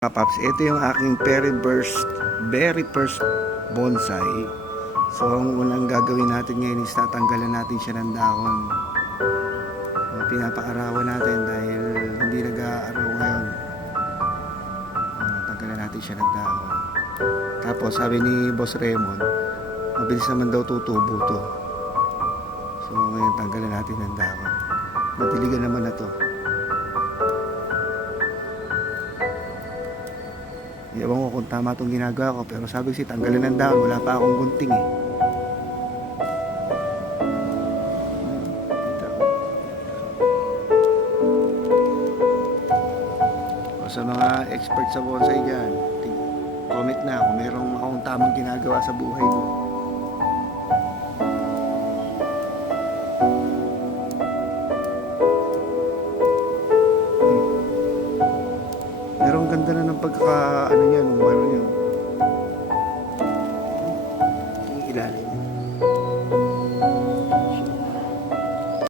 Paps, ito yung aking very first bonsai. So ang unang gagawin natin ngayon is tatanggalan natin siya ng dahon. Pinapaarawan natin dahil hindi nag-aaraw ngayon. Tanggalan natin siya ng dahon. Tapos sabi ni Boss Raymond, mabilis naman daw tutubo to. So ngayon tanggalan natin ng dahon. Madiligan naman na to. Ewan ko kung tama itong ginagawa ko, pero sabi ko tanggalin ng dahon, wala pa akong gunting eh. O sa mga expert sa bonsai dyan, comment na kung merong akong tamang ginagawa sa buhay ko. Pero ang ganda na ng pagkaka ano niya, nung ano niya. Yung ilalim.